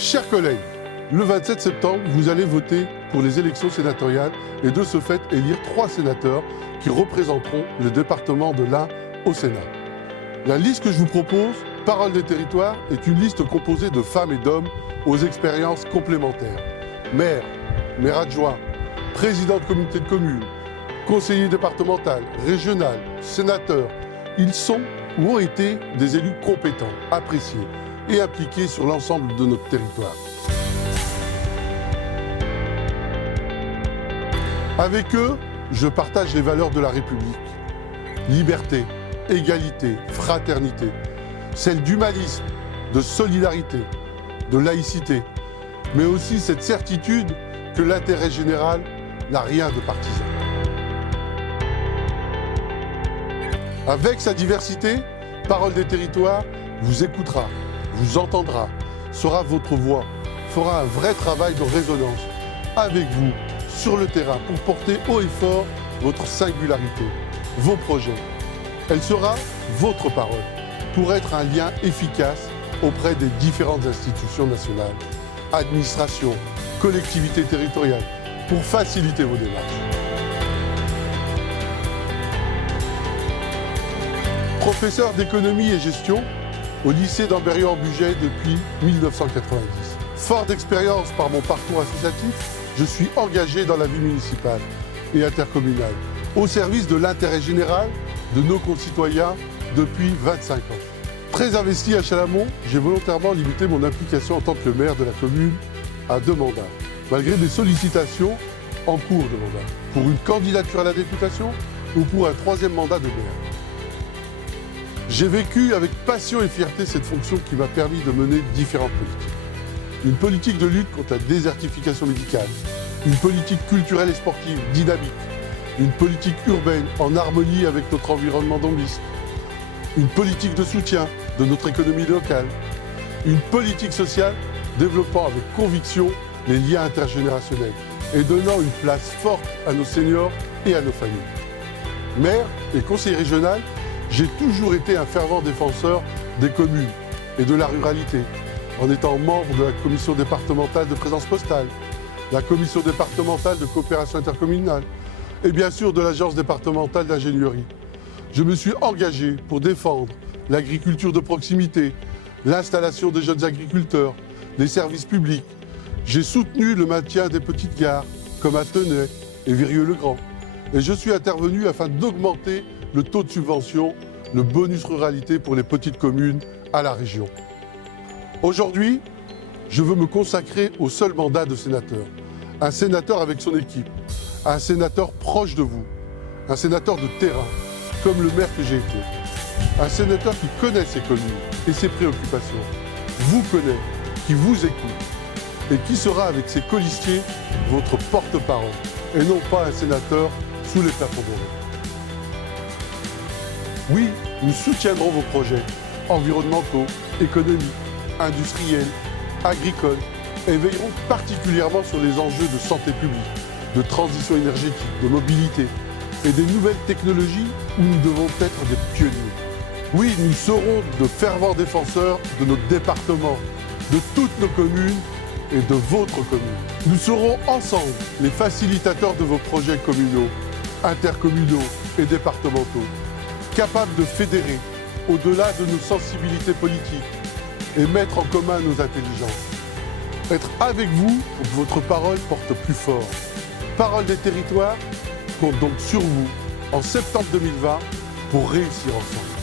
Chers collègues, le 27 septembre, vous allez voter pour les élections sénatoriales et de ce fait élire 3 sénateurs qui représenteront le département de l'Ain au Sénat. La liste que je vous propose, Parole des territoires, est une liste composée de femmes et d'hommes aux expériences complémentaires. Maire, maire adjoint, président de communauté de communes, conseiller départemental, régional, sénateur, ils sont ou ont été des élus compétents, appréciés et impliqués sur l'ensemble de notre territoire. Avec eux, je partage les valeurs de la République. Liberté, égalité, fraternité, celle d'humanisme, de solidarité, de laïcité, mais aussi cette certitude que l'intérêt général n'a rien de partisan. Avec sa diversité, Parole des territoires vous écoutera, vous entendra, sera votre voix, fera un vrai travail de résonance avec vous, sur le terrain, pour porter haut et fort votre singularité, vos projets. Elle sera votre parole, pour être un lien efficace auprès des différentes institutions nationales, administrations, collectivités territoriales, pour faciliter vos démarches. Professeur d'économie et gestion au lycée d'Ambérieu-en-Bugey depuis 1990. Fort d'expérience par mon parcours associatif, je suis engagé dans la vie municipale et intercommunale, au service de l'intérêt général de nos concitoyens depuis 25 ans. Très investi à Chalamont, j'ai volontairement limité mon implication en tant que maire de la commune à 2 mandats, malgré des sollicitations en cours de mandat, pour une candidature à la députation ou pour un 3e mandat de maire. J'ai vécu avec passion et fierté cette fonction qui m'a permis de mener différentes politiques. Une politique de lutte contre la désertification médicale, une politique culturelle et sportive dynamique, une politique urbaine en harmonie avec notre environnement d'ambition, une politique de soutien de notre économie locale, une politique sociale développant avec conviction les liens intergénérationnels et donnant une place forte à nos seniors et à nos familles. Maire et conseiller régional, j'ai toujours été un fervent défenseur des communes et de la ruralité, en étant membre de la commission départementale de présence postale, la commission départementale de coopération intercommunale et bien sûr de l'agence départementale d'ingénierie. Je me suis engagé pour défendre l'agriculture de proximité, l'installation des jeunes agriculteurs, les services publics. J'ai soutenu le maintien des petites gares comme à Tenay et Virieu-le-Grand. Et je suis intervenu afin d'augmenter le taux de subvention, le bonus ruralité pour les petites communes à la région. Aujourd'hui, je veux me consacrer au seul mandat de sénateur. Un sénateur avec son équipe, un sénateur proche de vous, un sénateur de terrain, comme le maire que j'ai été. Un sénateur qui connaît ses communes et ses préoccupations, vous connaît, qui vous écoute et qui sera avec ses colistiers votre porte-parole et non pas un sénateur sous les plafonds dorés. Oui, nous soutiendrons vos projets environnementaux, économiques, industriels, agricoles et veillerons particulièrement sur les enjeux de santé publique, de transition énergétique, de mobilité et des nouvelles technologies où nous devons être des pionniers. Oui, nous serons de fervents défenseurs de notre département, de toutes nos communes et de votre commune. Nous serons ensemble les facilitateurs de vos projets communaux, intercommunaux et départementaux, capables de fédérer au-delà de nos sensibilités politiques et mettre en commun nos intelligences. Être avec vous pour que votre parole porte plus fort. Parole des territoires compte donc sur vous en septembre 2020 pour réussir ensemble.